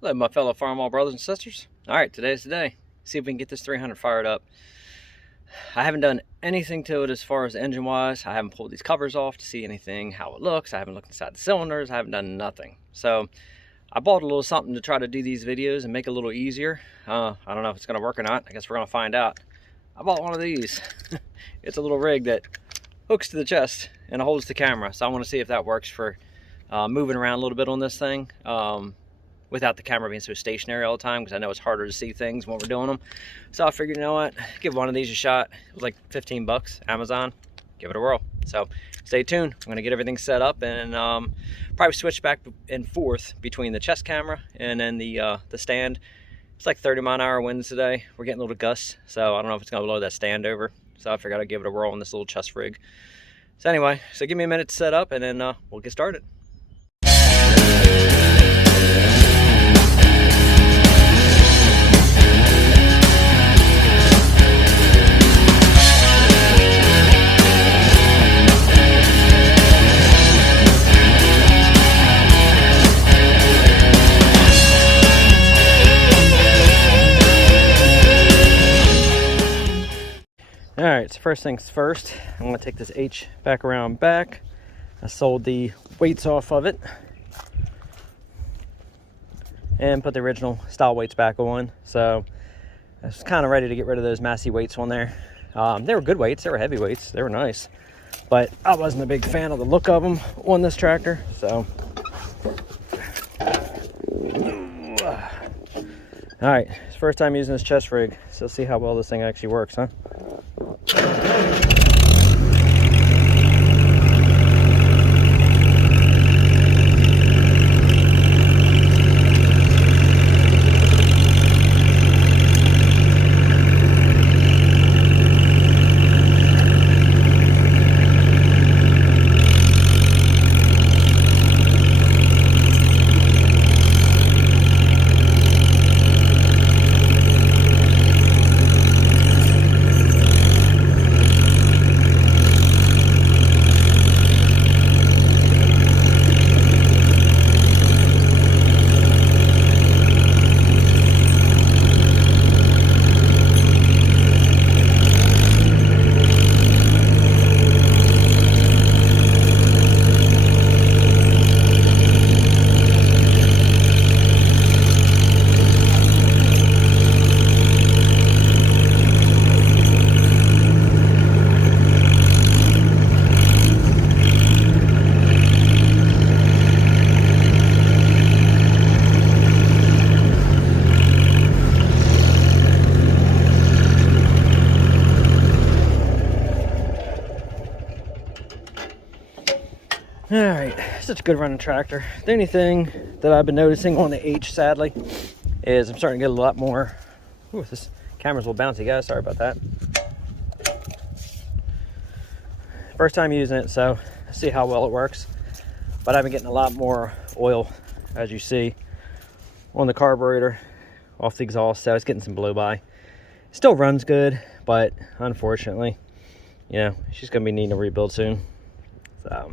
Hello, my fellow Farmall brothers and sisters. All right, today's the day. See if we can get this 300 fired up. I haven't done anything to it as far as engine-wise. I haven't pulled these covers off to see anything, how it looks. I haven't looked inside the cylinders. I haven't done nothing. So I bought a little something to try to do these videos and make it a little easier. I don't know if it's going to work or not. I guess we're going to find out. I bought one of these. It's a little rig that hooks to the chest and holds the camera. So I want to see if that works for moving around a little bit on this thing. Without the camera being so stationary all the time, because I know it's harder to see things when we're doing them. So I figured, you know what, give one of these a shot. It was like 15 bucks, Amazon. Give it a whirl. So stay tuned. I'm going to get everything set up and probably switch back and forth between the chest camera and then the stand. It's like 30-mile-an-hour winds today. We're getting a little gusts, so I don't know if it's going to blow that stand over. So I figured I'd give it a whirl on this little chest rig. So anyway, so give me a minute to set up and then we'll get started. Alright, so first things first, I'm going to take this H back around back. I sold the weights off of it and put the original style weights back on. So I was kind of ready to get rid of those Massey weights on there. They were good weights, they were heavy weights, they were nice. But I wasn't a big fan of the look of them on this tractor, so. Alright, it's first time using this chest rig, so let's see how well this thing actually works, huh? Alright, such a good running tractor. The only thing that I've been noticing on the H, sadly, is I'm starting to get a lot more. Ooh, this camera's a little bouncy, guys. Sorry about that. First time using it, so let's see how well it works. But I've been getting a lot more oil, as you see, on the carburetor off the exhaust, so it's getting some blow by. Still runs good, but unfortunately, you know, she's going to be needing a rebuild soon. So.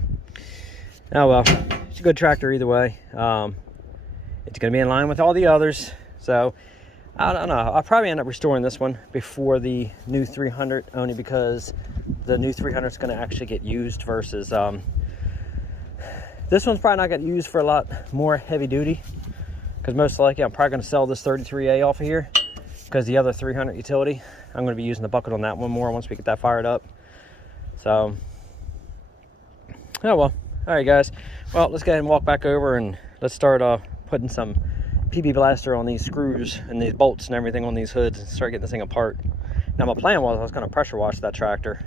Oh well, it's a good tractor either way. It's going to be in line with all the others. So, I don't know. I'll probably end up restoring this one before the new 300, only because the new 300 is going to actually get used versus this one's probably not going to get used for a lot more heavy duty. Because most likely I'm probably going to sell this 33A off of here. Because the other 300 utility, I'm going to be using the bucket on that one more once we get that fired up. So, oh well. All right, guys. Well, let's go ahead and walk back over and let's start putting some PB blaster on these screws and these bolts and everything on these hoods and start getting this thing apart. Now, my plan was I was going to pressure wash that tractor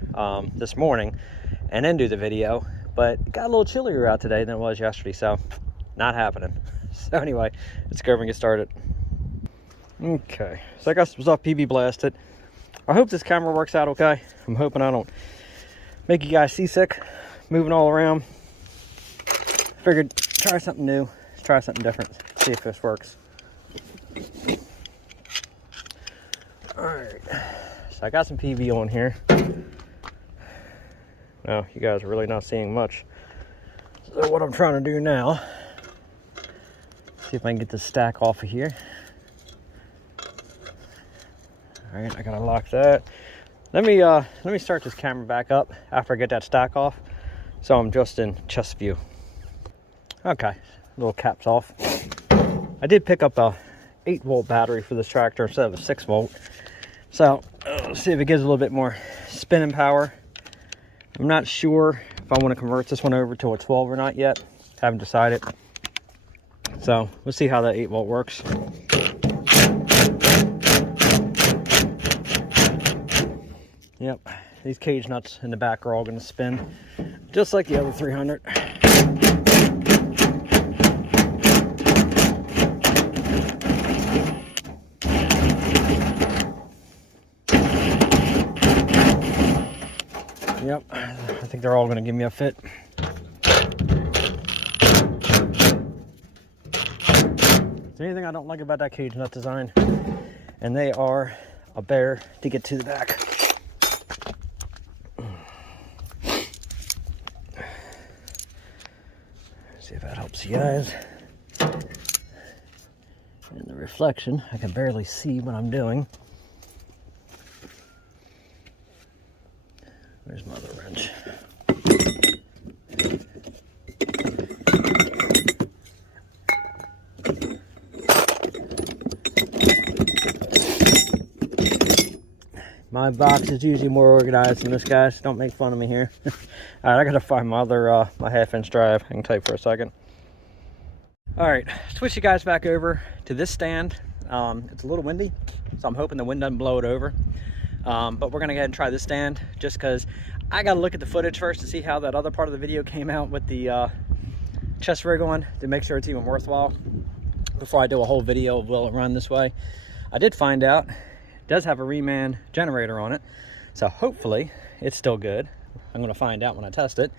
this morning and then do the video, but it got a little chillier out today than it was yesterday, so not happening. So anyway, let's go over and get started. Okay, so I got some stuff PB blasted. I hope this camera works out okay. I'm hoping I don't make you guys seasick moving all around. Figured try something new, try something different, see if this works. Alright, so I got some PV on here. Now, you guys are really not seeing much. So what I'm trying to do now See if I can get the stack off of here. All right, I gotta lock that. Let me start this camera back up after I get that stack off, so I'm just in chest view. Okay, little cap's off. I did pick up a 8-volt battery for this tractor instead of a 6-volt. So let's see if it gives a little bit more spinning power. I'm not sure if I want to convert this one over to a 12 or not yet. Haven't decided. So we'll see how that 8-volt works. Yep, these cage nuts in the back are all going to spin just like the other 300. Yep, I think they're all going to give me a fit. There's anything I don't like about that cage nut design, and they are a bear to get to the back. See if that helps you guys. In the reflection, I can barely see what I'm doing. Where's my other wrench? My box is usually more organized than this, guys. Don't make fun of me here. All right, I gotta find my other my 1/2-inch drive. I can type for a second. All right, switch you guys back over to this stand. It's a little windy, so I'm hoping the wind doesn't blow it over. But we're gonna go ahead and try this stand just because I gotta look at the footage first to see how that other part of the video came out with the chest rig on, to make sure it's even worthwhile before I do a whole video of will it run this way. I did find out it does have a reman generator on it, so hopefully it's still good. I'm going to find out when I test it.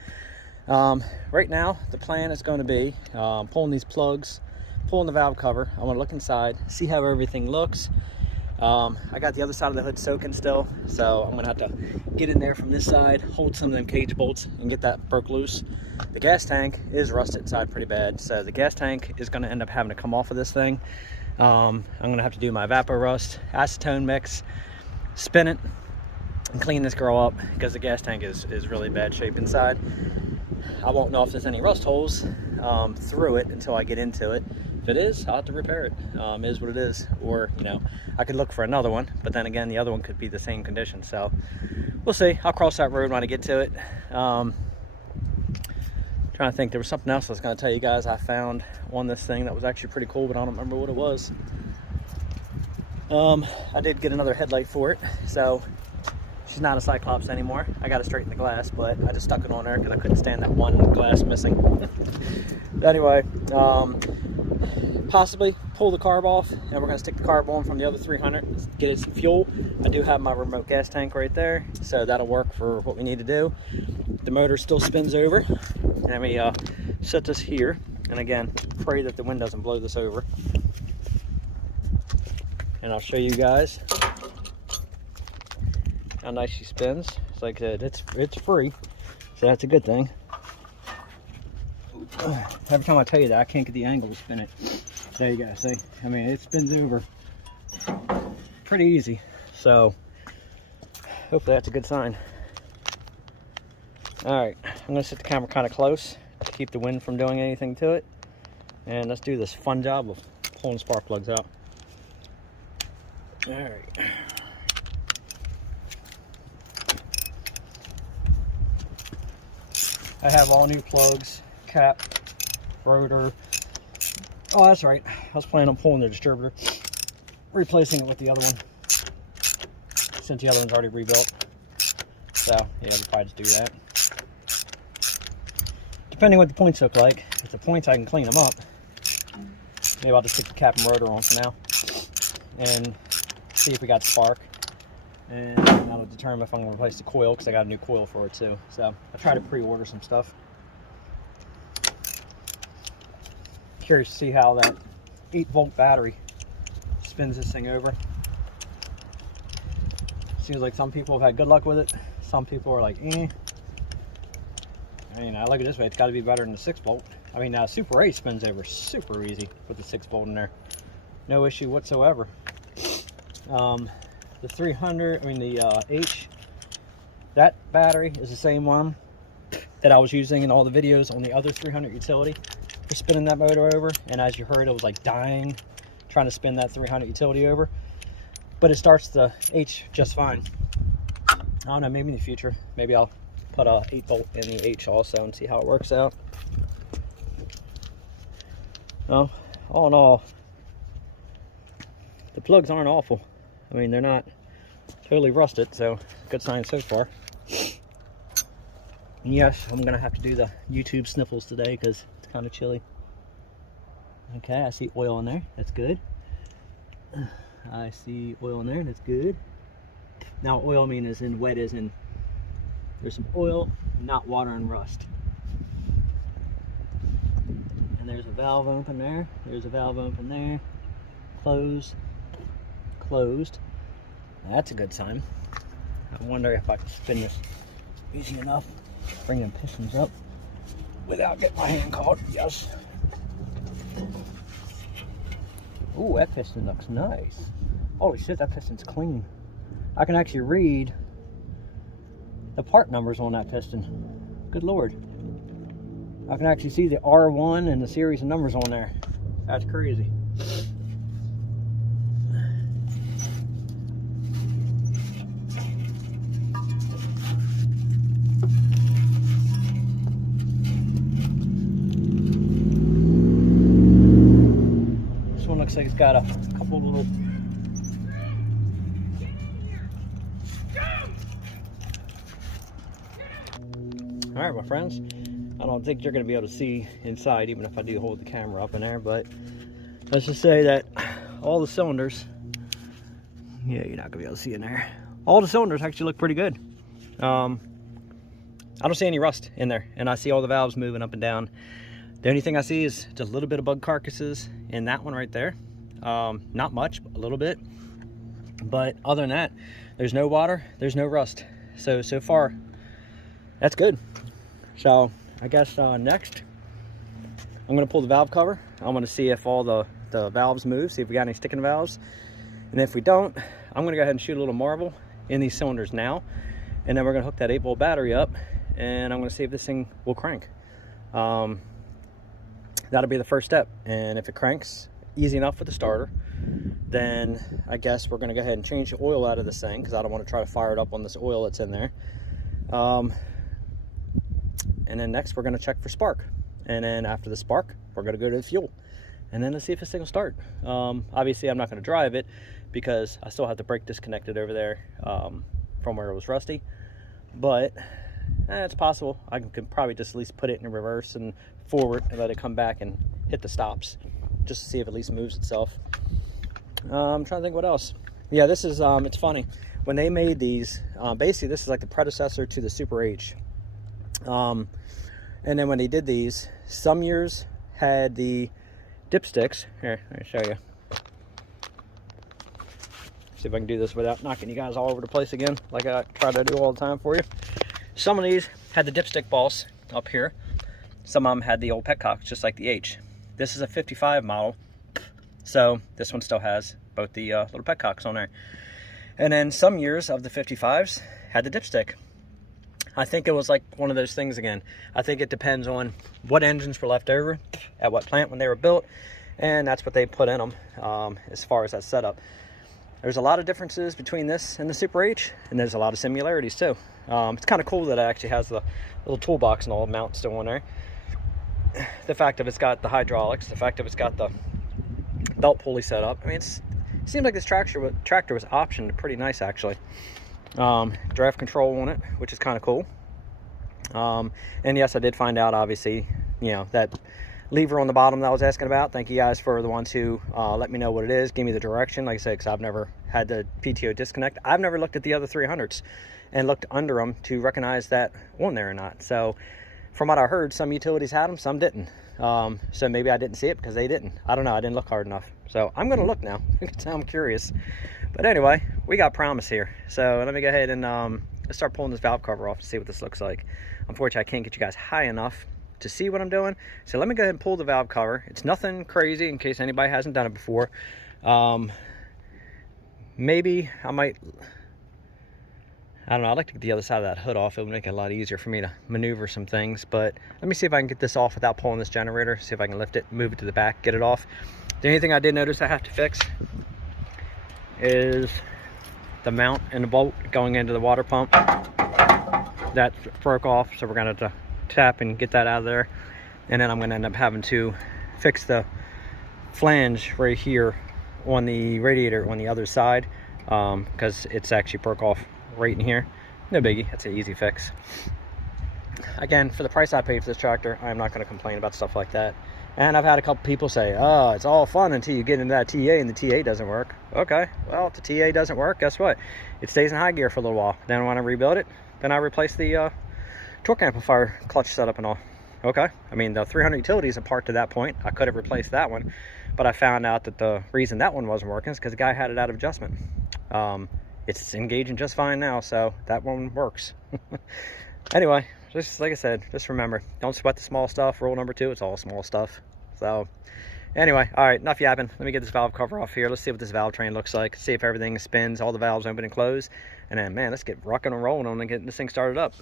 Right now the plan is going to be pulling these plugs, pulling the valve cover. I want to look inside, see how everything looks. I got the other side of the hood soaking still, so I'm gonna have to get in there from this side, hold some of them cage bolts and get that broke loose. The gas tank is rusted inside pretty bad, so the gas tank is gonna end up having to come off of this thing. I'm gonna have to do my evapor rust, acetone mix, spin it, and clean this girl up because the gas tank is really bad shape inside. I won't know if there's any rust holes through it until I get into it. If it is, I'll have to repair it. It is what it is. Or, you know, I could look for another one, but then again, the other one could be the same condition. So we'll see. I'll cross that road when I get to it. Trying to think, there was something else I was going to tell you guys I found on this thing that was actually pretty cool, but I don't remember what it was. I did get another headlight for it, so she's not a Cyclops anymore. I got to straighten the glass, but I just stuck it on there because I couldn't stand that one glass missing. Anyway, possibly pull the carb off, and we're going to stick the carb on from the other 300, get it some fuel. I do have my remote gas tank right there, so that'll work for what we need to do. The motor still spins over. Let me set this here, and again, pray that the wind doesn't blow this over. And I'll show you guys how nice she spins. It's like I said, it's free, so that's a good thing. Every time I tell you that, I can't get the angle to spin it. There you go, see? I mean, it spins over pretty easy, so hopefully that's a good sign. All right, I'm gonna set the camera kind of close to keep the wind from doing anything to it, and let's do this fun job of pulling spark plugs out. All right. I have all new plugs, cap, rotor. Oh, that's right. I was planning on pulling the distributor, replacing it with the other one, since the other one's already rebuilt. So, yeah, we'll probably just do that. Depending what the points look like. If the points, I can clean them up. Maybe I'll just stick the cap and rotor on for now, and see if we got spark. And that'll determine if I'm going to replace the coil, because I got a new coil for it too. So I'll try to pre-order some stuff. Curious to see how that 8-volt battery spins this thing over. Seems like some people have had good luck with it. Some people are like, eh. I mean, I like it this way. It's got to be better than the 6-volt. I mean, Super 8 spins over super easy with the 6-volt in there. No issue whatsoever. The 300, I mean the H, that battery is the same one that I was using in all the videos on the other 300 utility for spinning that motor over. And as you heard, it was like dying trying to spin that 300 utility over. But it starts the H just fine. I don't know, maybe in the future, maybe I'll put a 8-volt in the H also and see how it works out. Well, all in all, the plugs aren't awful. I mean, they're not totally rusted, so good sign so far. And yes, I'm gonna have to do the YouTube sniffles today because it's kind of chilly. Okay, I see oil in there. That's good. I see oil in there. That's good. Now, oil I mean is in wet, as in there's some oil, not water and rust. And there's a valve open there. There's a valve open there. Closed. Closed. That's a good sign. I wonder if I can spin this easy enough. Bring them pistons up without getting my hand caught. Yes. Ooh, that piston looks nice. Holy shit, that piston's clean. I can actually read the part numbers on that piston. Good lord. I can actually see the R1 and the series of numbers on there. That's crazy. This one looks like it's got a couple little Alright, my friends, I don't think you're going to be able to see inside even if I do hold the camera up in there, but let's just say that all the cylinders, yeah, you're not going to be able to see in there. All the cylinders actually look pretty good. I don't see any rust in there, and I see all the valves moving up and down. The only thing I see is just a little bit of bug carcasses in that one right there. Not much, a little bit. But other than that, there's no water, there's no rust. So far, that's good. So I guess next, I'm going to pull the valve cover. I'm going to see if all the valves move, see if we got any sticking valves. And if we don't, I'm going to go ahead and shoot a little marble in these cylinders now. And then we're going to hook that 8-volt battery up. And I'm going to see if this thing will crank. That'll be the first step. And if it cranks easy enough with the starter, then I guess we're going to go ahead and change the oil out of this thing because I don't want to try to fire it up on this oil that's in there. And then next we're going to check for spark. And then after the spark, we're going to go to the fuel. And then let's see if this thing will start. Obviously, I'm not going to drive it because I still have the brake disconnected over there from where it was rusty. But it's possible. I can probably just at least put it in reverse and forward and let it come back and hit the stops just to see if it at least moves itself. I'm trying to think what else. Yeah, this is, it's funny. When they made these, basically this is like the predecessor to the Super H. And then when they did these, some years had the dipsticks. Here, let me show you. See if I can do this without knocking you guys all over the place again, like I try to do all the time for you. Some of these had the dipstick balls up here. Some of them had the old petcocks, just like the H. This is a 55 model, so this one still has both the little petcocks on there. And then some years of the 55s had the dipstick. I think it was like one of those things again. I think it depends on what engines were left over at what plant when they were built, and that's what they put in them as far as that setup. There's a lot of differences between this and the Super H, and there's a lot of similarities too. It's kind of cool that it actually has the little toolbox and all the mounts still on there. The fact that it's got the hydraulics, the fact that it's got the belt pulley set up. I mean, it seems like this tractor was optioned pretty nice actually. Draft control on it, which is kind of cool. And yes, I did find out obviously, you know, that lever on the bottom that I was asking about. Thank you guys for the ones who let me know what it is, give me the direction, like I said, because I've never had the PTO disconnect. I've never looked at the other 300s and looked under them to recognize that on there or not. So from what I heard, some utilities had them, some didn't. So maybe I didn't see it because they didn't. I don't know, I didn't look hard enough. So I'm gonna look now. I'm curious. But anyway, we got promise here. So let me go ahead and let's start pulling this valve cover off to see what this looks like. Unfortunately, I can't get you guys high enough to see what I'm doing. So let me go ahead and pull the valve cover. It's nothing crazy in case anybody hasn't done it before. Maybe I might, I don't know, I'd like to get the other side of that hood off. It would make it a lot easier for me to maneuver some things. But let me see if I can get this off without pulling this generator. See if I can lift it, move it to the back, get it off. The only thing I did notice I have to fix is the mount and the bolt going into the water pump. That broke off, so we're gonna have to tap and get that out of there. And then I'm gonna end up having to fix the flange right here on the radiator on the other side, because it's actually broke off right in here. No biggie, that's an easy fix. Again, for the price I paid for this tractor, I'm not going to complain about stuff like that. And I've had a couple people say, oh, it's all fun until you get into that TA and the TA doesn't work. Okay, well, if the TA doesn't work, guess what? It stays in high gear for a little while. Then when I rebuild it, then I replace the torque amplifier clutch setup and all. Okay, I mean, the 300 utility is a part to that point. I could have replaced that one, but I found out that the reason that one wasn't working is because the guy had it out of adjustment. It's engaging just fine now, so that one works. Anyway, just like I said, just remember, don't sweat the small stuff. Rule number 2, it's all small stuff. So anyway, all right, enough yapping. Let me get this valve cover off here. Let's see what this valve train looks like. See if everything spins, all the valves open and close. And then, man, let's get rocking and rolling on and getting this thing started up.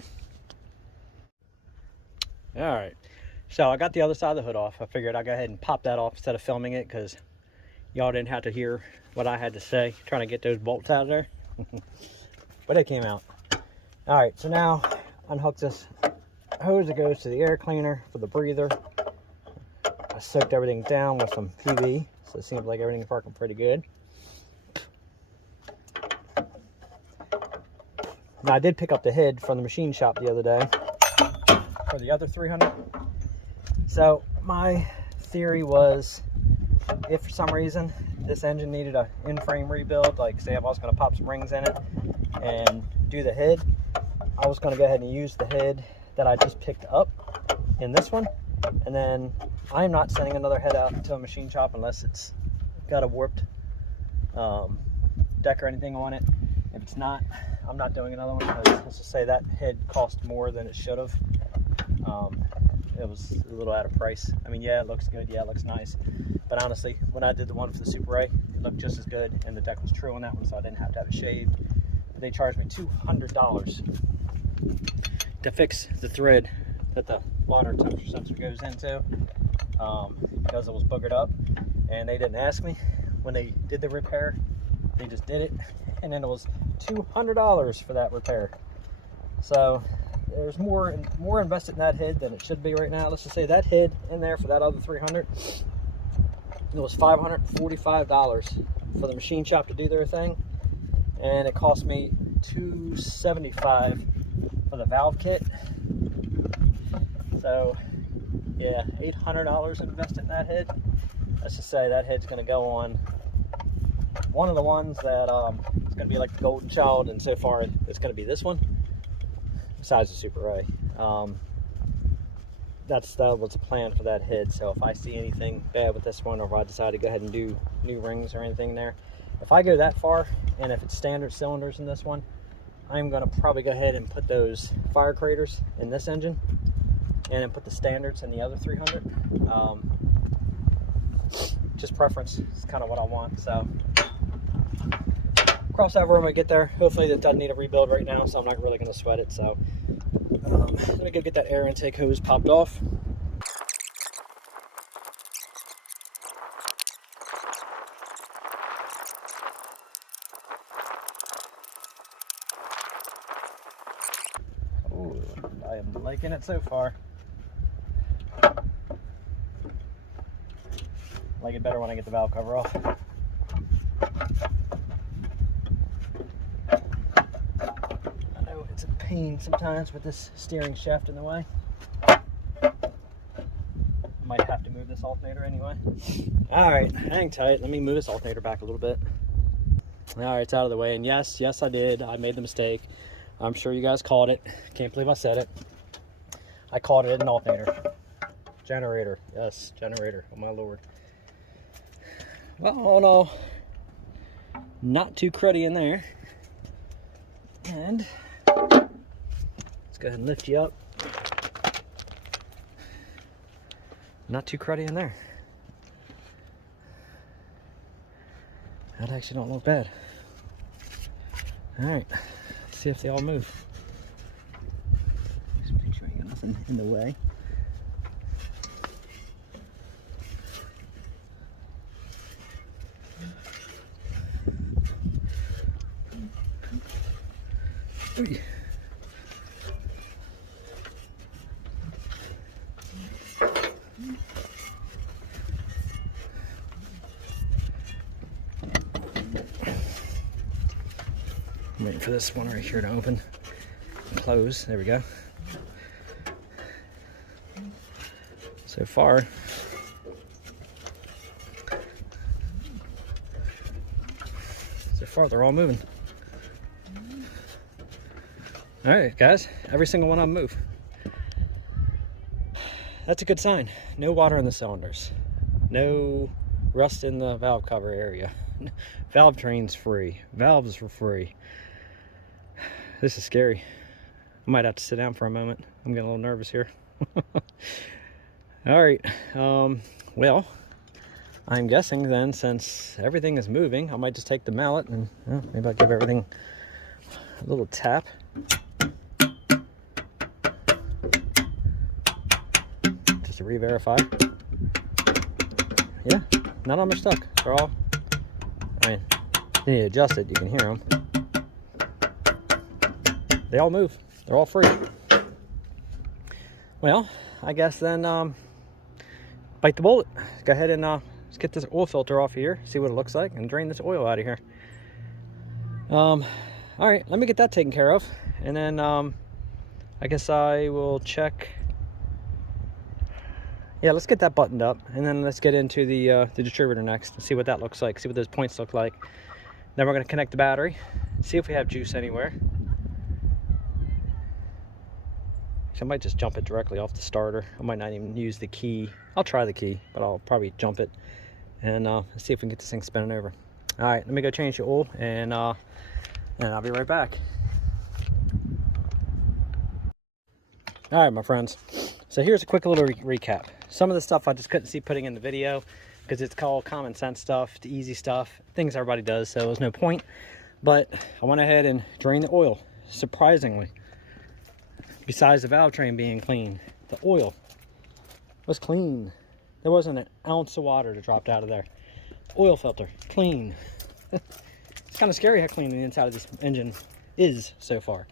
All right, so I got the other side of the hood off. I figured I'd go ahead and pop that off instead of filming it, because y'all didn't have to hear what I had to say trying to get those bolts out of there. But it came out. All right, so now unhook this hose that goes to the air cleaner for the breather. I soaked everything down with some PV, so it seems like everything's working pretty good. Now I did pick up the head from the machine shop the other day for the other 300. So my theory was, if for some reason this engine needed a in-frame rebuild, like say I was going to pop some rings in it and do the head, I was going to go ahead and use the head that I just picked up in this one, and then I'm not sending another head out to a machine shop unless it's got a warped deck or anything on it. If it's not, I'm not doing another one, because let's just say that head cost more than it should have. It was a little out of price. I mean, yeah, it looks good, yeah, it looks nice, but honestly, when I did the one for the Super A, it looked just as good, and the deck was true on that one, so I didn't have to have it shaved. But they charged me $200 to fix the thread that the water temperature sensor goes into, because it was boogered up, and they didn't ask me when they did the repair. They just did it, and then it was $200 for that repair. So there's more invested in that head than it should be right now. Let's just say that head in there for that other 300, it was $545 for the machine shop to do their thing, and it cost me $275 for the valve kit. So yeah, $800 invested in that head. Let's just say that head's going to go on one of the ones that it's going to be like the golden child, and so far it's going to be this one, besides the Super A. That was the plan for that head. So if I see anything bad with this one, or if I decide to go ahead and do new rings or anything there, if I go that far, and if it's standard cylinders in this one, I'm going to probably go ahead and put those fire craters in this engine, and then put the standards in the other 300. Just preference, it's kind of what I want. So cross that when we get there. Hopefully that doesn't need a rebuild right now, so I'm not really going to sweat it. So let me go get that air intake hose popped off. Ooh, I am liking it so far. Like it better when I get the valve cover off. I know it's a pain sometimes with this steering shaft in the way. Might have to move this alternator anyway. All right, hang tight. Let me move this alternator back a little bit. All right, it's out of the way. And yes, I did. I made the mistake. I'm sure you guys caught it. Can't believe I said it. I called it an alternator. Generator. Yes, generator. Oh my lord. Well, all in all, not too cruddy in there. And let's go ahead and lift you up. Not too cruddy in there. That actually don't look bad. All right, let's see if they all move. Just make sure I got nothing in the way. Ooh. I'm waiting for this one right here to open and close. There we go. So far, they're all moving. All right, guys, every single one of them move. That's a good sign. No water in the cylinders. No rust in the valve cover area. Valve train's free. Valves were free. This is scary. I might have to sit down for a moment. I'm getting a little nervous here. All right, well, I'm guessing then, since everything is moving, I might just take the mallet and maybe I'll give everything a little tap. Just to re-verify. Yeah, none of them are stuck. They're all, I mean, you need to adjust it, you can hear them. They all move. They're all free. Well, I guess then bite the bullet. Go ahead and let's get this oil filter off here, see what it looks like, and drain this oil out of here. All right, let me get that taken care of, and then I guess I will check. Yeah, let's get that buttoned up, and then let's get into the distributor next and see what that looks like, see what those points look like. Then we're going to connect the battery, see if we have juice anywhere. So I might just jump it directly off the starter. I might not even use the key. I'll try the key, but I'll probably jump it and see if we can get this thing spinning over. All right, let me go change the oil, and I'll be right back. All right, my friends. So here's a quick little recap. Some of the stuff I just couldn't see putting in the video because it's called common sense stuff, the easy stuff, things everybody does, so there's no point. But I went ahead and drained the oil, surprisingly. Besides the valve train being clean, the oil was clean. There wasn't an ounce of water that dropped out of there. Oil filter, clean. It's kind of scary how clean the inside of this engine is so far.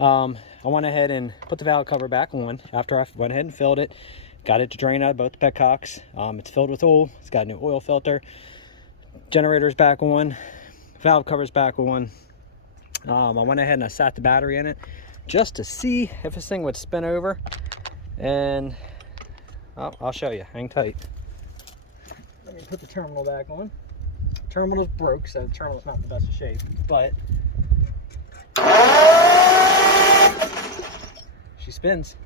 I went ahead and put the valve cover back on after I went ahead and filled it. Got it to drain out of both the petcocks. It's filled with oil. It's got a new oil filter. Generator's back on. Valve cover's back on. I went ahead and I sat the battery in it just to see if this thing would spin over, and I'll show you. Hang tight. Let me put the terminal back on. The terminal's broke, so the terminal's not in the best of shape, but she spins.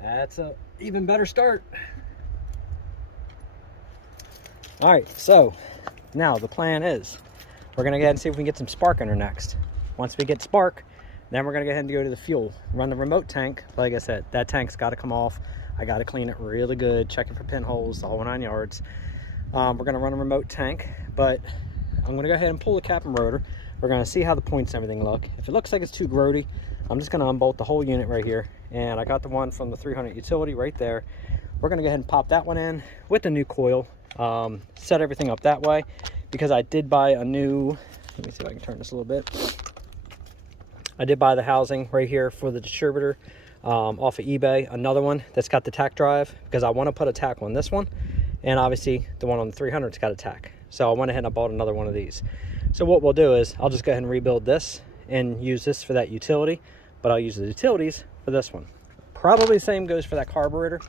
That's a even better start. All right, so now the plan is we're gonna go ahead and see if we can get some spark in her next. Once we get spark, then we're gonna go ahead and go to the fuel, run the remote tank. Like I said, that tank's got to come off. I got to clean it really good, checking for pinholes, the whole 9 yards. We're gonna run a remote tank, but I'm gonna go ahead and pull the cap and rotor. We're gonna see how the points and everything look. If it looks like it's too grody, I'm just gonna unbolt the whole unit right here. And I got the one from the 300 utility right there. We're gonna go ahead and pop that one in with the new coil. Set everything up that way, because I did buy a new, let me see if I can turn this a little bit. I did buy the housing right here for the distributor off of eBay, another one that's got the tack drive, because I want to put a tack on this one, and obviously the one on the 300's got a tack. So I went ahead and I bought another one of these. So what we'll do is I'll just go ahead and rebuild this and use this for that utility, but I'll use the utilities for this one. Probably the same goes for that carburetor,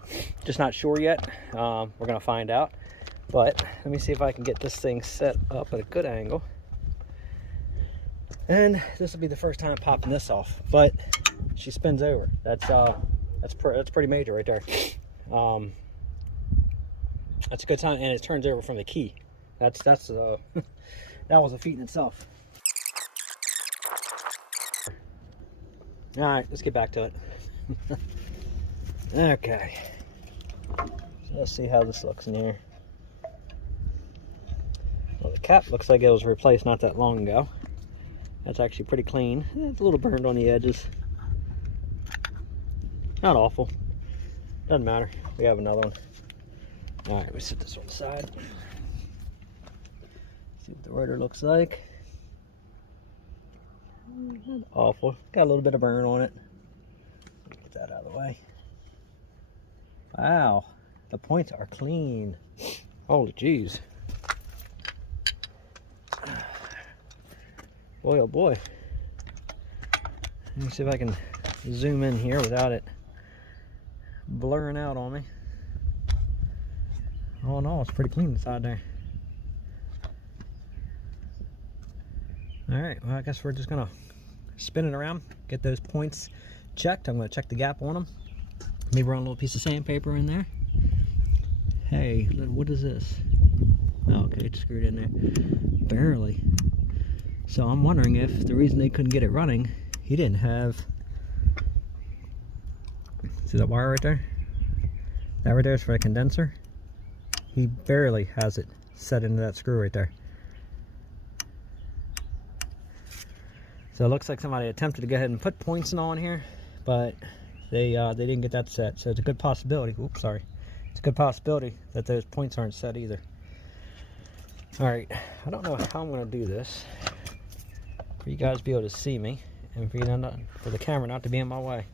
just not sure yet. We're gonna find out. But let me see if I can get this thing set up at a good angle. And this will be the first time popping this off, but she spins over. That's pretty major right there. That's a good time, and it turns over from the key. That was a feat in itself. All right, let's get back to it. Okay. So let's see how this looks in here. Well, the cap looks like it was replaced not that long ago. That's actually pretty clean. It's a little burned on the edges. Not awful. Doesn't matter. We have another one. Alright, we set this on the side. See what the rotor looks like. Not awful. Got a little bit of burn on it. Get that out of the way. Wow. The points are clean. Holy jeez. Boy, oh boy. Let me see if I can zoom in here without it blurring out on me. Oh no, it's pretty clean inside there. Alright, well I guess we're just gonna spin it around, get those points checked. I'm gonna check the gap on them. Maybe run a little piece of sandpaper in there. Hey, what is this? Oh, okay, it's screwed in there. Barely. So I'm wondering if the reason they couldn't get it running, he didn't have... See that wire right there? That right there is for the condenser. He barely has it set into that screw right there. So it looks like somebody attempted to go ahead and put points on here, but they didn't get that set. So it's a good possibility. Oops, sorry. It's a good possibility that those points aren't set either. All right, I don't know how I'm going to do this for you guys to be able to see me, and for for the camera not to be in my way.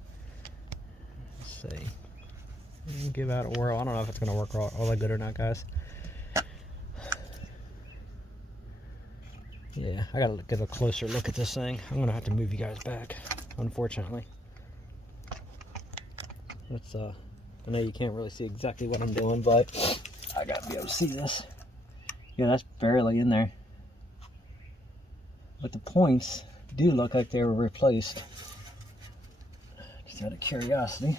Let's see. Give that a whirl. I don't know if it's going to work all that good or not, guys. Yeah, I gotta give a closer look at this thing. I'm gonna have to move you guys back, unfortunately. Let's I know you can't really see exactly what I'm doing, but I gotta be able to see this. Yeah, that's barely in there. But the points do look like they were replaced. Just out of curiosity.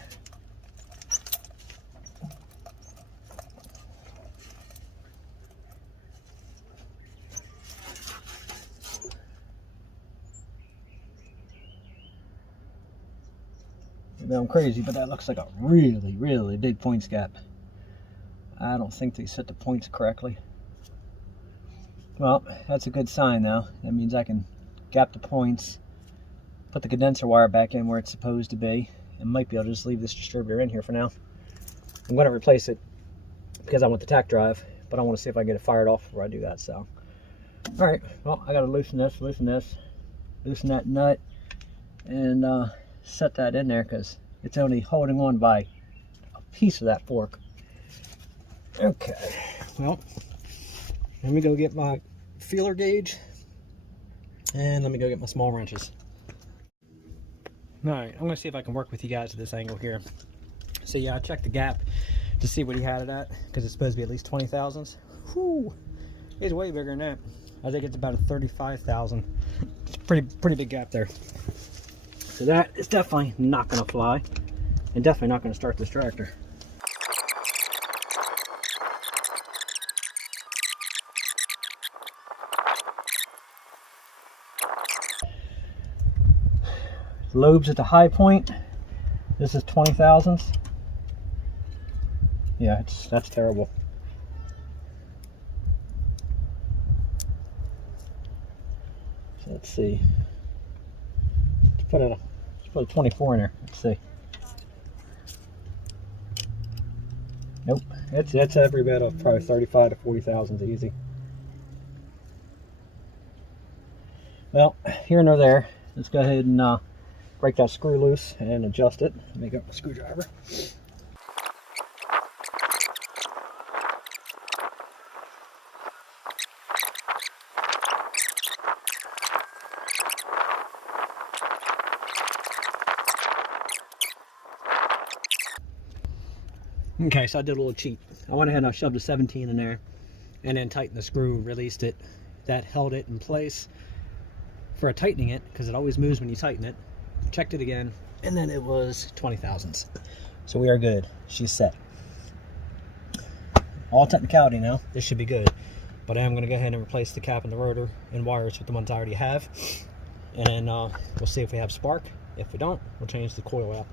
I'm crazy, but that looks like a really, really big points gap. I don't think they set the points correctly. Well, that's a good sign though. That means I can gap the points, put the condenser wire back in where it's supposed to be, and might be able to just leave this distributor in here for now. I'm going to replace it because I want the tack drive, but I want to see if I can get it fired off before I do that. So, all right, well, I got to loosen that nut, and set that in there because it's only holding on by a piece of that fork. Okay, well, let me go get my feeler gauge and let me go get my small wrenches. All right, I'm gonna see if I can work with you guys at this angle here. So yeah, I checked the gap to see what he had it at because it's supposed to be at least 20 thousandths. Whew, it's way bigger than that. I think it's about a 35 thousand. It's a pretty big gap there. So that is definitely not going to fly, and definitely not going to start this tractor. Lobes at the high point. This is 20 thousandths. Yeah, that's terrible. So let's see. Let's put a 24 in there. Let's see. Nope. That's every bit of probably 35 to 40 thousandths easy. Well, here nor there. Let's go ahead and break that screw loose and adjust it. Make up my screwdriver. Okay, so I did a little cheat. I went ahead and I shoved a 17 in there and then tightened the screw, released it. That held it in place for tightening it because it always moves when you tighten it. Checked it again, and then it was 20 thousandths. So we are good. She's set. All technicality now, this should be good. But I am going to go ahead and replace the cap and the rotor and wires with the ones I already have. And then we'll see if we have spark. If we don't, we'll change the coil out.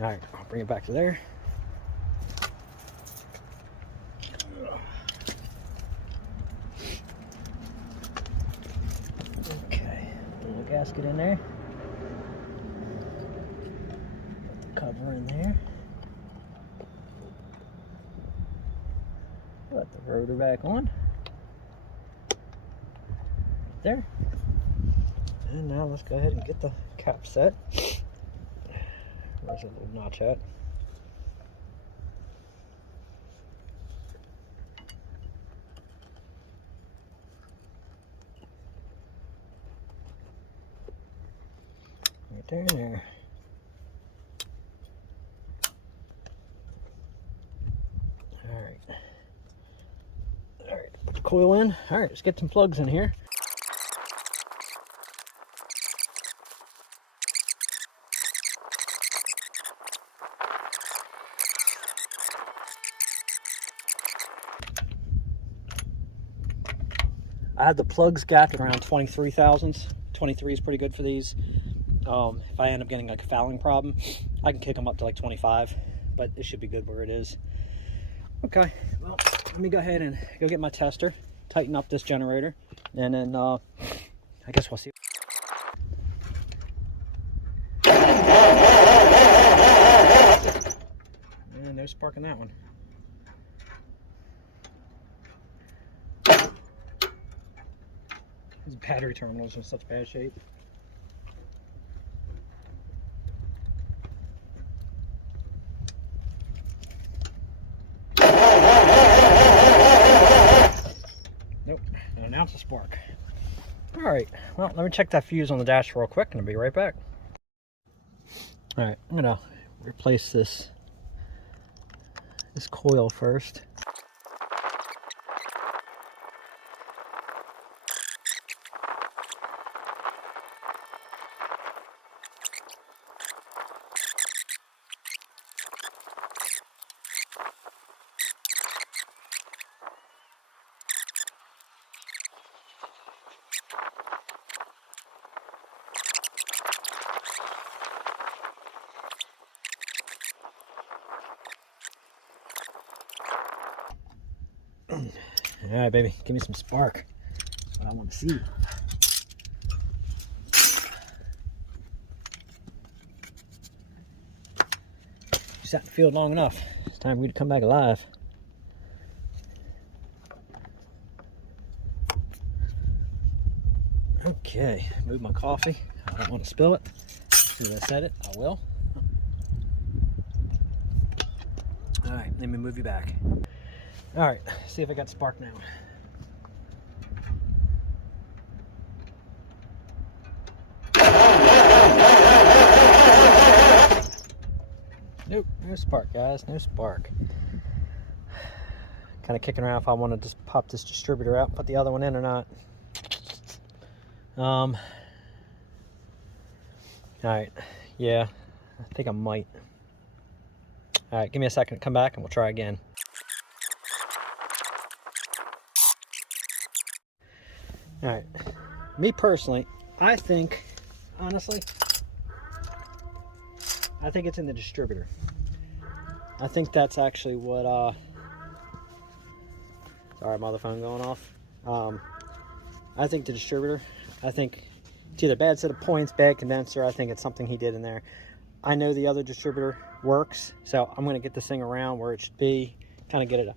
All right, I'll bring it back to there. Okay, little gasket in there. Put the cover in there. Put the rotor back on. There. And now let's go ahead and get the cap set. Where's that little notch at? Right there and there. Alright. Alright, put the coil in. Alright, let's get some plugs in here. I have the plugs gapped at around 23 thousandths. 23 is pretty good for these. If I end up getting like a fouling problem, I can kick them up to like 25, but it should be good where it is. Okay, well, let me go ahead and go get my tester, tighten up this generator, and then I guess we'll see. And no spark in that one. His battery terminal's in such bad shape. Nope, not an ounce of spark. Alright, well, let me check that fuse on the dash real quick and I'll be right back. Alright, I'm gonna replace this coil first. All right, baby, give me some spark. That's what I want to see. You sat in the field long enough. It's time for you to come back alive. Okay, move my coffee. I don't want to spill it. As soon as I said it, I will. All right, let me move you back. All right, see if I got spark now. Nope, no spark, guys, no spark. Kind of kicking around if I want to just pop this distributor out and put the other one in or not. All right, yeah, I think I might. All right, give me a second to come back and we'll try again. All right, me personally, I think, honestly, I think it's in the distributor. I think that's actually what, sorry, my other phone going off. I think the distributor, I think it's either bad set of points, bad condenser. I think it's something he did in there. I know the other distributor works, so I'm gonna get this thing around where it should be, kind of get it a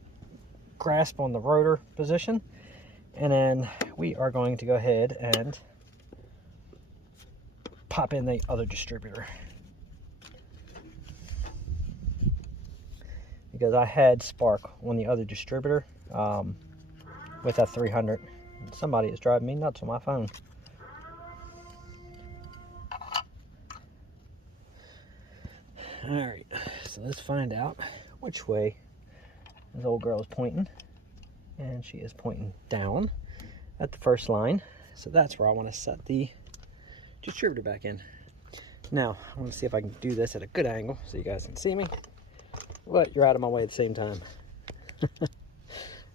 grasp on the rotor position. And then we are going to go ahead and pop in the other distributor. Because I had spark on the other distributor with that 300. Somebody is driving me nuts on my phone. Alright, so let's find out which way this old girl is pointing. And she is pointing down at the first line. So that's where I want to set the distributor back in. Now, I want to see if I can do this at a good angle so you guys can see me. But you're out of my way at the same time.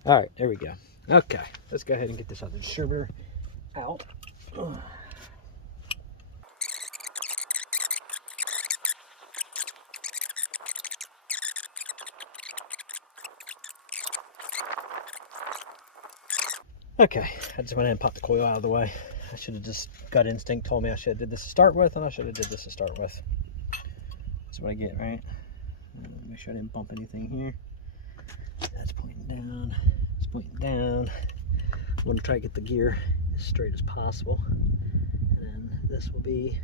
All right, there we go. Okay, let's go ahead and get this other distributor out. Okay, I just went ahead and popped the coil out of the way. I should have just, gut instinct told me I should have did this to start with, and I should have did this to start with. That's what I get, right? Make sure I didn't bump anything here. That's pointing down. It's pointing down. I want to try to get the gear as straight as possible. And then this will be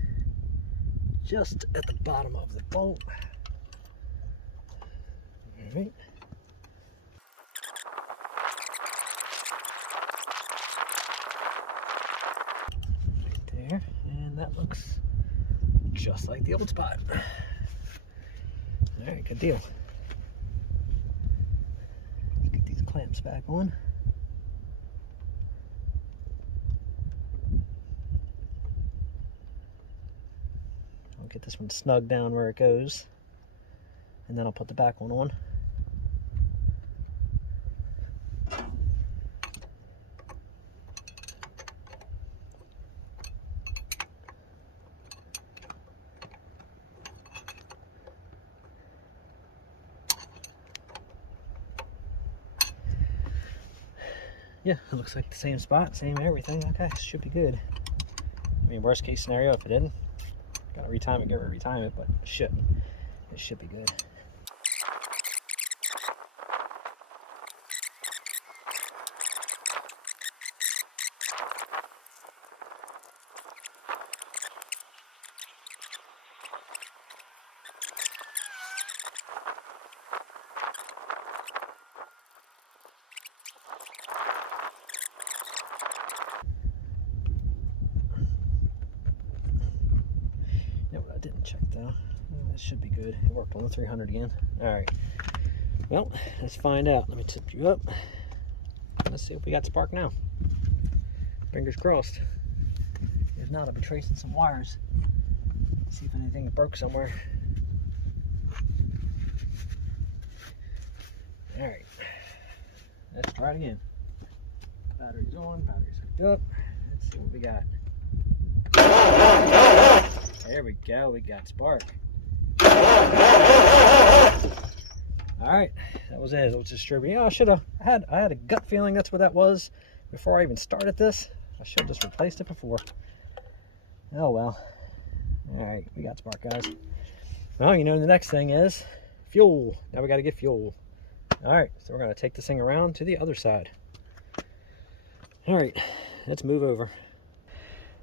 just at the bottom of the bolt. All right. Right there, and that looks just like the old spot. All right, good deal. Let's get these clamps back on. I'll get this one snug down where it goes, and then I'll put the back one on. Yeah, it looks like the same spot, same everything. Okay, should be good. I mean, worst case scenario, if it didn't, gotta retime it, retime it, but it should be good. I didn't check though. That should be good. It worked on the 300 again. Alright. Well, let's find out. Let me tip you up. Let's see if we got spark now. Fingers crossed. If not, I'll be tracing some wires. See if anything broke somewhere. Alright. Let's try it again. Battery's on, battery's hooked up. Let's see what we got. There we go, we got spark. Alright, that was it. It was distributing. Oh, I had a gut feeling that's what that was before I even started this. I should have just replaced it before. Oh well. Alright, we got spark, guys. Well, you know, the next thing is fuel. Now we got to get fuel. Alright, so we're going to take this thing around to the other side. Alright, let's move over.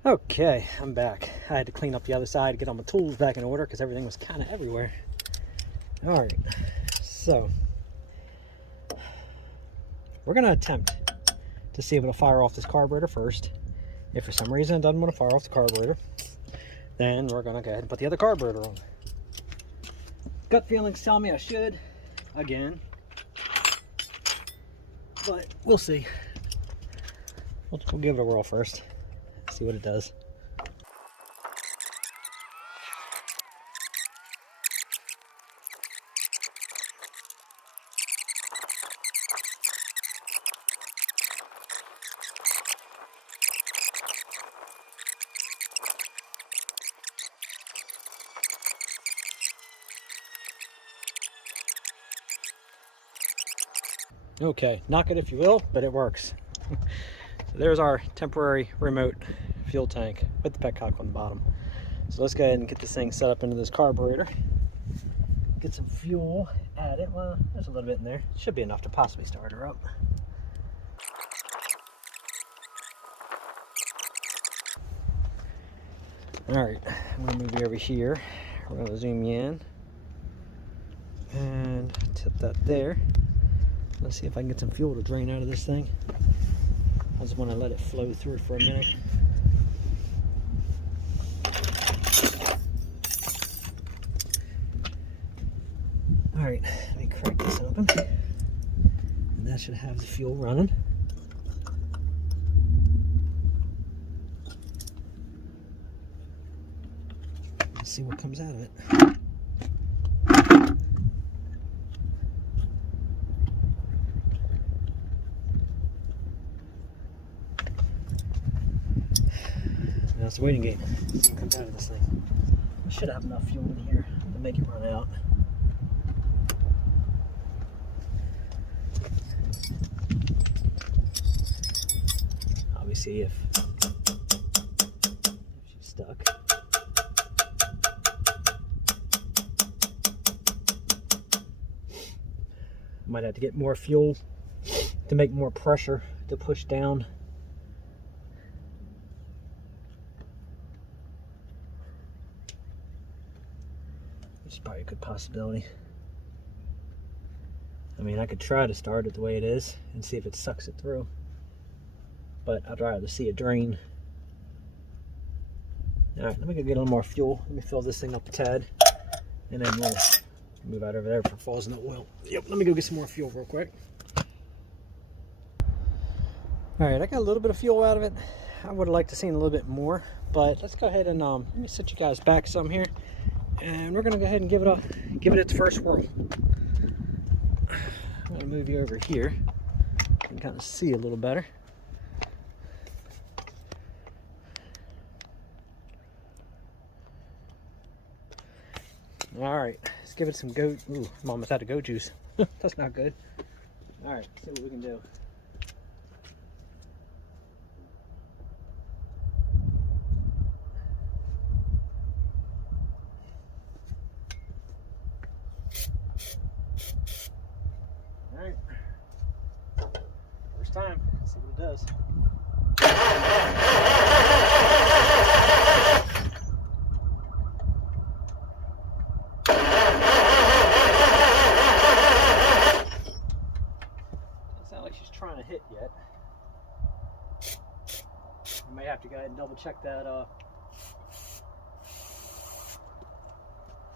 Okay, I'm back. I had to clean up the other side, get all my tools back in order because everything was kind of everywhere. Alright, so we're going to attempt to see if it'll fire off this carburetor first. If for some reason it doesn't want to fire off the carburetor, then we're going to go ahead and put the other carburetor on. Gut feelings tell me I should, again, but we'll see. We'll give it a whirl first. See what it does. Okay, knock it if you will, but it works. So there's our temporary remote fuel tank with the petcock on the bottom. So let's go ahead and get this thing set up into this carburetor. Get some fuel at it. Well, there's a little bit in there. Should be enough to possibly start her up. Alright, I'm going to move you over here. We're going to zoom you in. And tip that there. Let's see if I can get some fuel to drain out of this thing. I just want to let it flow through for a minute. Alright, let me crack this open. And that should have the fuel running. Let's see what comes out of it. Now it's the waiting game. Let's see what comes out of this thing. I should have enough fuel in here to make it run out. see if she's stuck. Might have to get more fuel to make more pressure to push down. Which is probably a good possibility. I mean, I could try to start it the way it is and see if it sucks it through. But I'd rather see it drain. Alright, let me go get a little more fuel. Let me fill this thing up a tad. And then we'll move out over there before it falls in the oil. Yep, let me go get some more fuel real quick. Alright, I got a little bit of fuel out of it. I would have liked to see a little bit more. But let's go ahead and let me set you guys back some here. And we're going to go ahead and give it its first whirl. I'm going to move you over here. You can kind of see a little better. Alright, let's give it some goat. Ooh, I'm almost out of goat juice. That's not good. Alright, see what we can do. Alright. First time. Let's see what it does. Trying to hit yet. You may have to go ahead and double check that.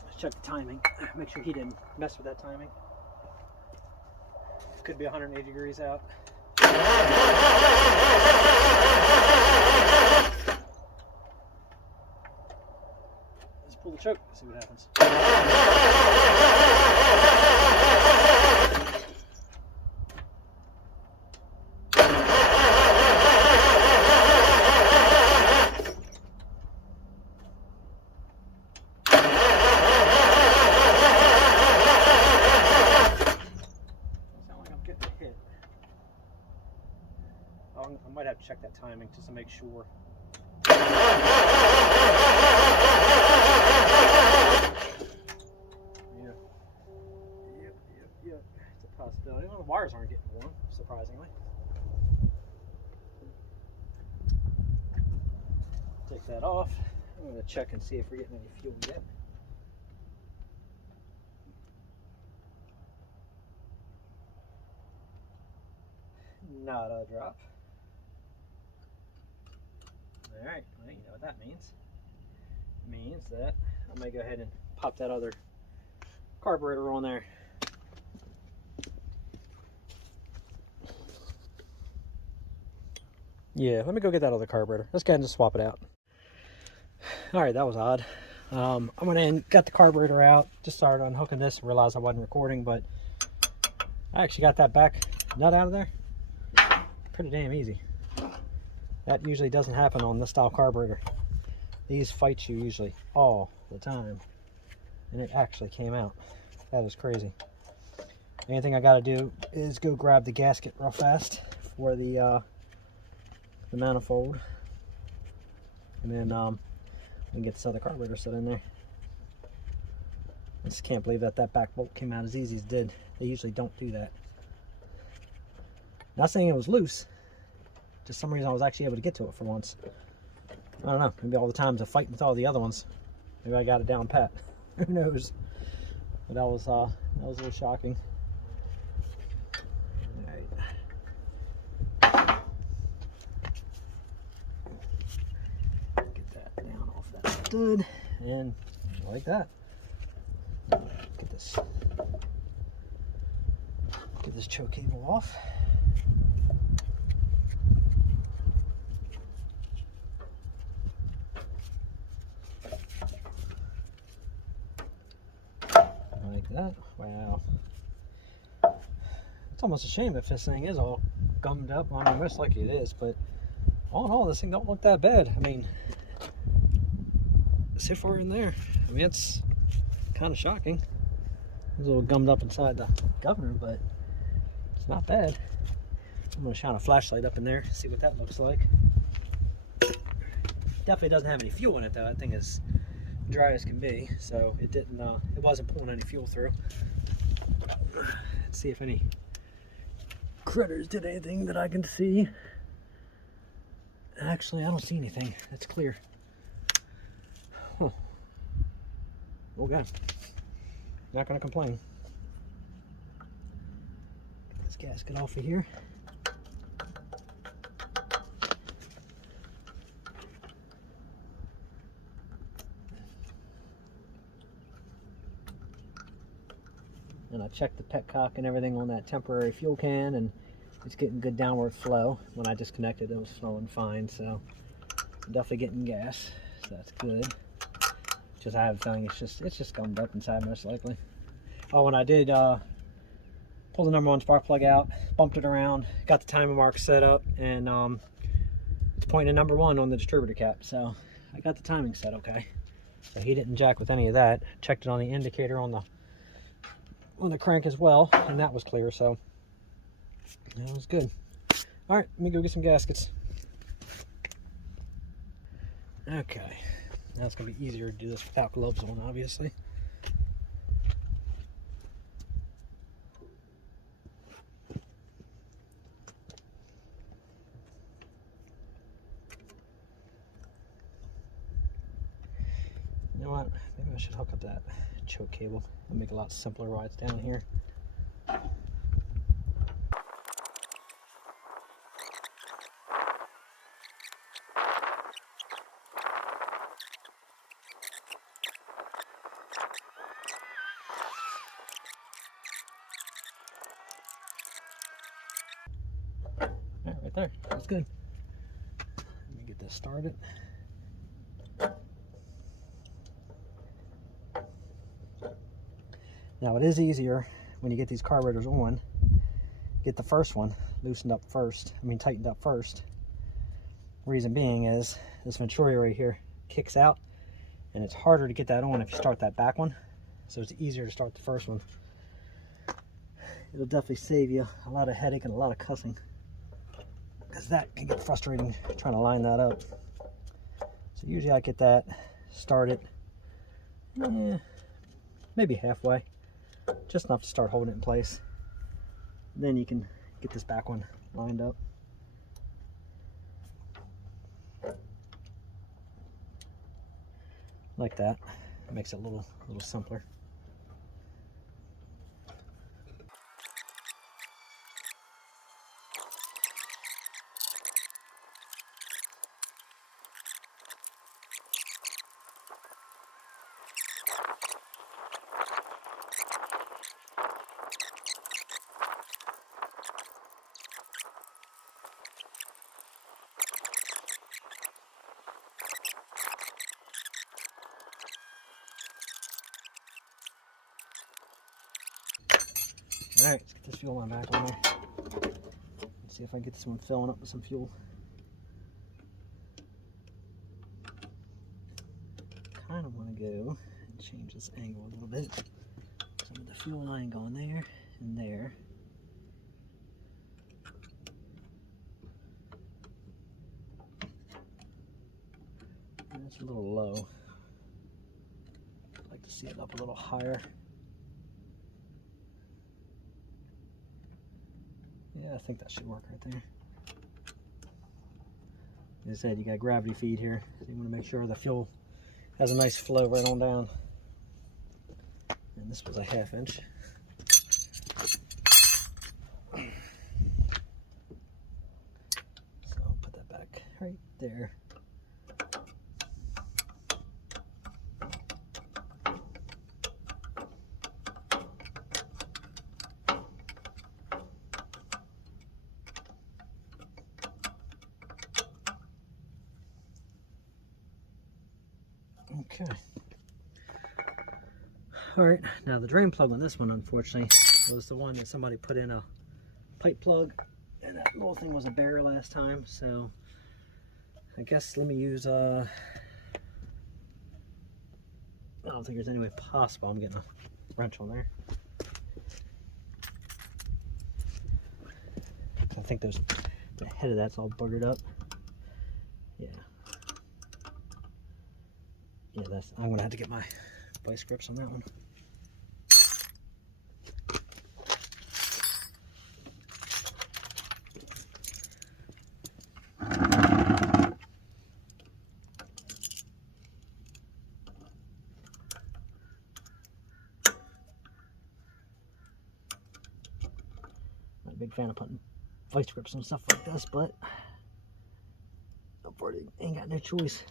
Let's check the timing. Make sure he didn't mess with that timing. Could be 180 degrees out. Let's pull the choke. See what happens. I might have to check that timing just to make sure. Yep. It's a possibility. Well, the wires aren't getting warm, surprisingly. Take that off. I'm going to check and see if we're getting any fuel yet. Not a drop. Alright, well, you know what that means. It means that I may go ahead and pop that other carburetor on there. Yeah, let me go get that other carburetor. Let's go ahead and just swap it out. Alright, that was odd. I went in, got the carburetor out, just started unhooking this, realized I wasn't recording, but I actually got that back nut out of there. Pretty damn easy. That usually doesn't happen on this style carburetor. These fight you usually all the time. And it actually came out. That is crazy. Anything I gotta do is go grab the gasket real fast for the manifold. And then we can get this other carburetor set in there. I just can't believe that back bolt came out as easy as it did. They usually don't do that. Not saying it was loose, just some reason I was actually able to get to it for once. I don't know, maybe all the times I fight with all the other ones. Maybe I got it down pat. Who knows? But that was a little shocking. Alright. Get that down off that stud, and like that. Get this choke cable off. Like that. Wow. It's almost a shame if this thing is all gummed up. Well, I mean, most likely it is, but all in all, this thing don't look that bad. I mean, so far in there, I mean, it's kind of shocking. It's a little gummed up inside the governor, but it's not bad. I'm going to shine a flashlight up in there, see what that looks like. Definitely doesn't have any fuel in it though. That thing is dry as can be, so it didn't. It wasn't pulling any fuel through. Let's see if any critters did anything that I can see. Actually, I don't see anything. That's clear. Huh. Okay. Not gonna complain. Get this gasket off of here. And I checked the petcock and everything on that temporary fuel can, and it's getting good downward flow. When I disconnected, it was flowing fine, so I'm definitely getting gas, so that's good. Just I have a feeling it's just gummed up inside most likely. Oh, and I did pull the number 1 spark plug out, bumped it around, got the timing mark set up, and it's pointing to number 1 on the distributor cap, so I got the timing set okay. So he didn't jack with any of that. Checked it on the indicator on the crank as well, and that was clear, so that was good. All right, let me go get some gaskets. Okay, now it's gonna be easier to do this without gloves on, obviously. You know what, maybe I should hook up that choke cable. It'll make it a lot simpler while it's down here. Alright, right there. That's good. Let me get this started. Now it is easier when you get these carburetors on, get the first one loosened up first, tightened up first. Reason being is this venturi right here kicks out, and it's harder to get that on if you start that back one. So it's easier to start the first one. It'll definitely save you a lot of headache and a lot of cussing, because that can get frustrating trying to line that up. So usually I get that started, maybe halfway. Just enough to start holding it in place. Then you can get this back one lined up. Like that. It makes it a little simpler. Alright, let's get this fuel line back on there. Let's see if I can get this one filling up with some fuel. Kind of want to go and change this angle a little bit. Some of the fuel line going there and there. That's a little low. I'd like to see it up a little higher. Yeah, I think that should work right there. As I said, you got gravity feed here, so you want to make sure the fuel has a nice flow right on down. And this was a 1/2 inch. So I'll put that back right there. Okay. Alright, now the drain plug on this one, unfortunately, was the one that somebody put in a pipe plug, and that little thing was a bare last time, so I guess let me use I don't think there's any way possible I'm getting a wrench on there. I think the head of that's all buggered up. Yeah. this. I'm gonna have to get my vice grips on that one. Not a big fan of putting vice grips on stuff like this, but unfortunately, ain't got no choice.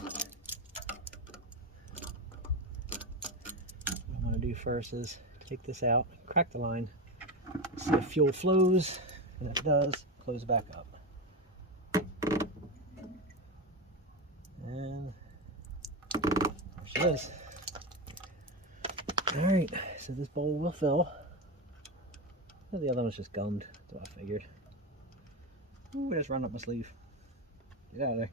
What I'm going to do first is take this out, crack the line, see if fuel flows, and if it does, close it back up. And there she is. Alright, so this bowl will fill. The other one's just gummed, that's what I figured. Ooh, it just run up my sleeve. Get out of there.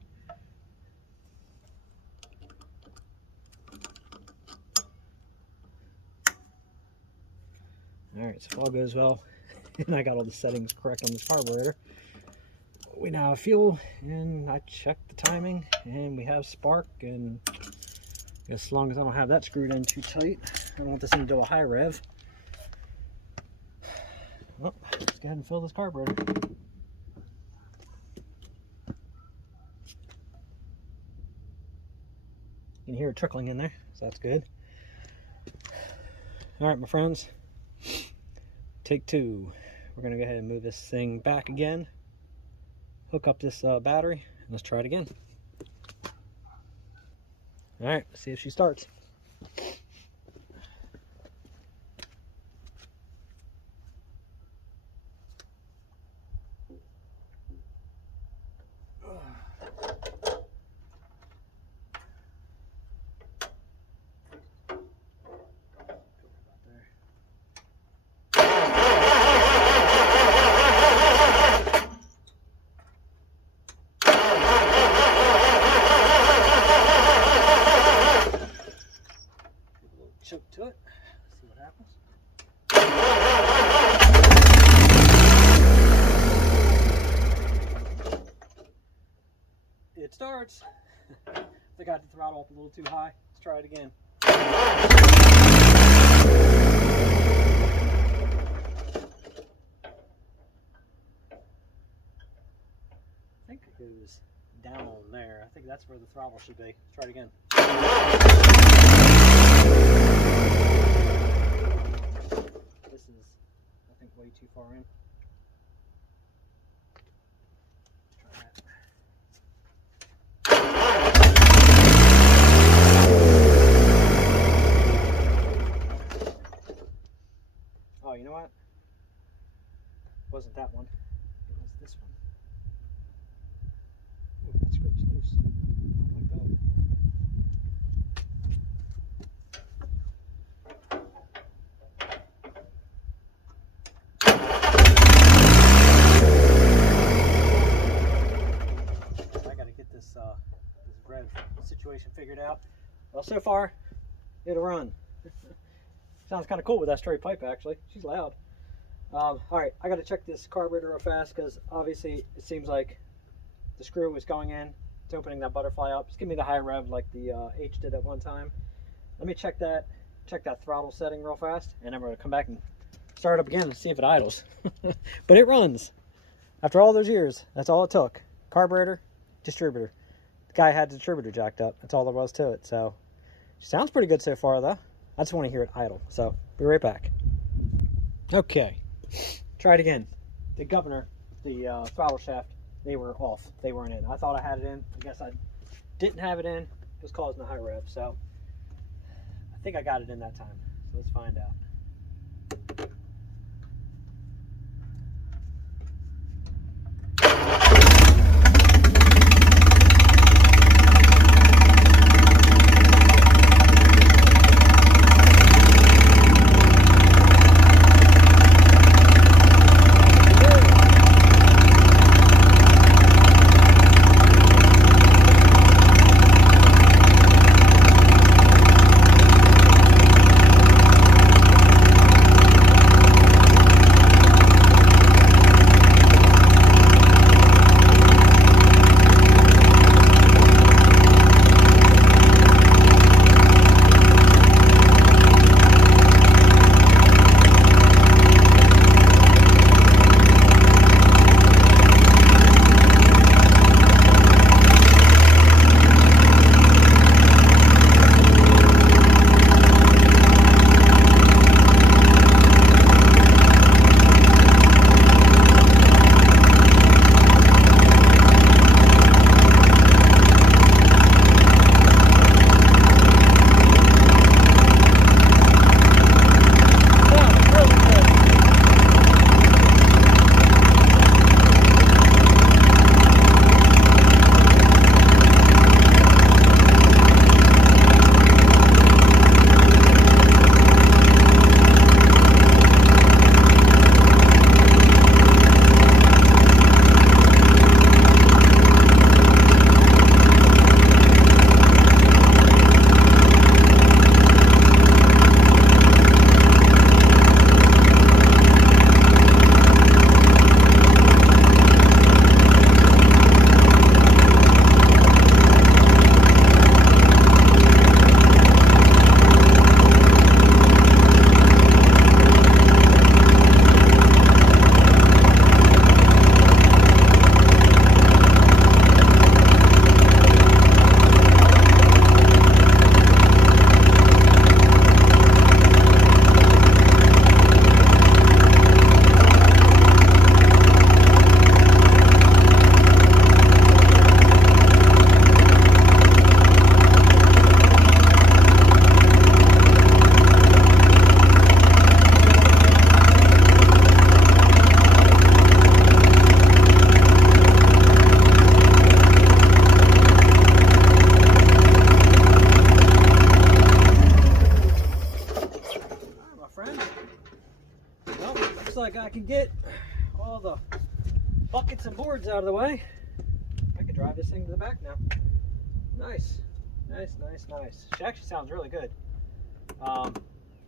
Alright, so if all goes well, and I got all the settings correct on this carburetor, we now have fuel, and I checked the timing, and we have spark, and as long as I don't have that screwed in too tight, I don't want this thing to do a high rev. Well, let's go ahead and fill this carburetor. You can hear it trickling in there, so that's good. Alright, my friends, take two. We're going to go ahead and move this thing back again, hook up this battery, and let's try it again. Alright, let's see if she starts. Choke to it. Let's see what happens. It starts. I think I had the throttle up a little too high. Let's try it again. I think it goes down there. I think that's where the throttle should be. Let's try it again. This is, I think, way too far in. Try that. Oh, you know what? It wasn't that one. It was this one. Ooh, that screws loose. I don't like that. This rev situation figured out. Well, so far it'll run. Sounds kind of cool with that straight pipe, actually. She's loud. All right, I got to check this carburetor real fast because obviously it seems like the screw is going in. It's opening that butterfly up. Just give me the high rev like the H did at one time. Let me check that throttle setting real fast, and then we're gonna come back and start it up again and see if it idles. But it runs. After all those years, that's all it took. Carburetor, distributor. The guy had the distributor jacked up. That's all there was to it. So, sounds pretty good so far, though. I just want to hear it idle. So, be right back. Okay. Try it again. The governor, the throttle shaft, they were off. They weren't in. I thought I had it in. I guess I didn't have it in. It was causing a high rev. So, I think I got it in that time. So, let's find out. can get all the buckets and boards out of the way, I can drive this thing to the back now. Nice. Nice, nice, nice. She actually sounds really good. I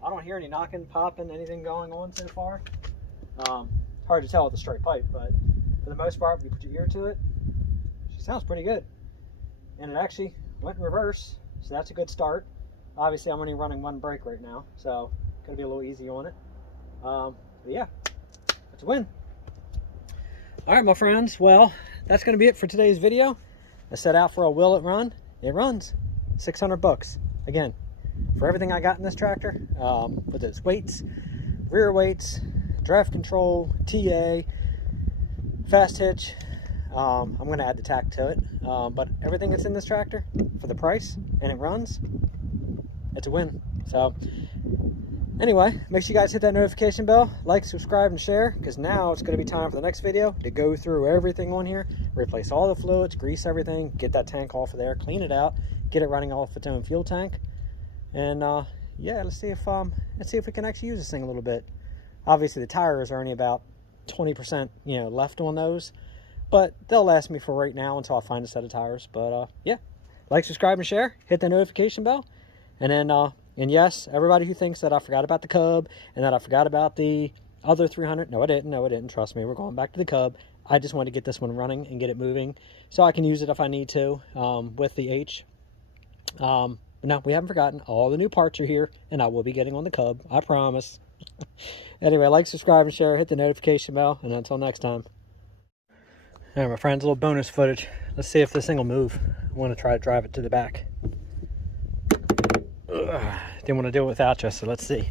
don't hear any knocking, popping, anything going on so far. Hard to tell with a straight pipe, but for the most part, when you put your ear to it, she sounds pretty good. And it actually went in reverse, so that's a good start. Obviously, I'm only running one brake right now, so gonna be a little easy on it. But yeah, that's a win. All right, my friends. Well, that's gonna be it for today's video. I set out for a Will It Run. It runs 600 bucks. Again, for everything I got in this tractor, with its weights, rear weights, draft control, TA, fast hitch. I'm going to add the tack to it, but everything that's in this tractor for the price, and it runs, it's a win. So anyway, make sure you guys hit that notification bell, like, subscribe, and share, because now it's going to be time for the next video to go through everything on here, replace all the fluids, grease everything, get that tank off of there, clean it out, get it running off its own fuel tank, and yeah, let's see if we can actually use this thing a little bit. Obviously, the tires are only about 20%, left on those, but they'll last me for right now until I find a set of tires. But yeah, like, subscribe, and share. Hit the notification bell, and then and yes, everybody who thinks that I forgot about the Cub and that I forgot about the other 300, no, I didn't. No, I didn't. Trust me, we're going back to the Cub. I just wanted to get this one running and get it moving, so I can use it if I need to with the H. No, we haven't forgotten. All the new parts are here, and I will be getting on the Cub. I promise. Anyway, like, subscribe, and share. Hit the notification bell, and until next time. All right, my friends, a little bonus footage. Let's see if this thing will move. I want to try to drive it to the back. Didn't want to do it without you, so let's see.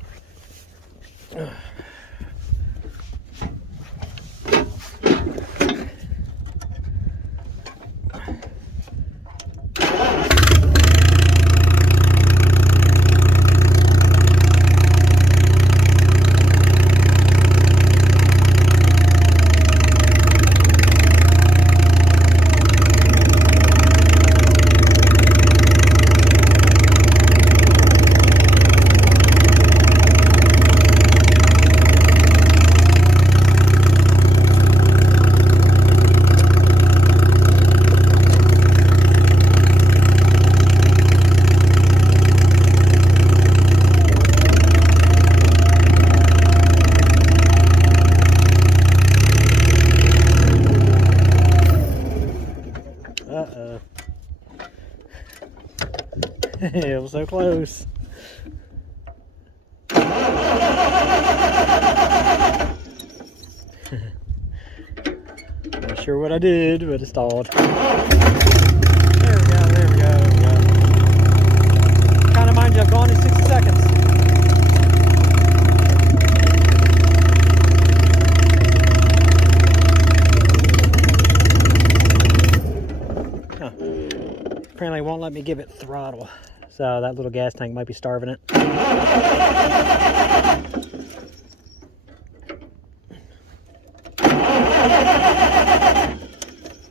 It was so close. Not sure what I did, but it stalled. There we go, there we go, there we go. Kind of mind you, I've gone in 60 seconds. Huh. Apparently it won't let me give it throttle. So that little gas tank might be starving it. I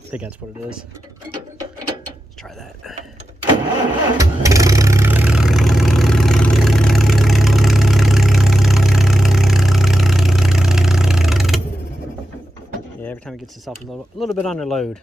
think that's what it is. Let's try that. Yeah, every time it gets itself a little bit under load.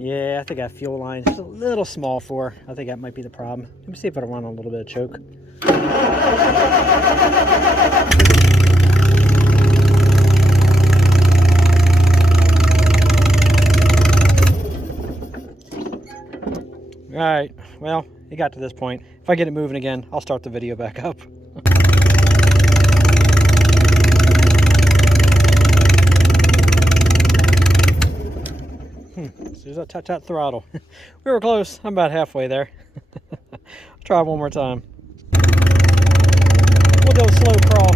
Yeah, I think that fuel line is a little small for her. I think that might be the problem. Let me see if it'll run on a little bit of choke. Alright, well, it got to this point. If I get it moving again, I'll start the video back up. As soon as I touch that throttle. We were close. I'm about halfway there. I'll try one more time. We'll do a slow crawl.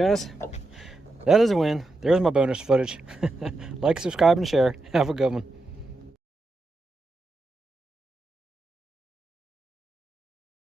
guys, that is a win. There's my bonus footage. Like, subscribe, and share. Have a good one.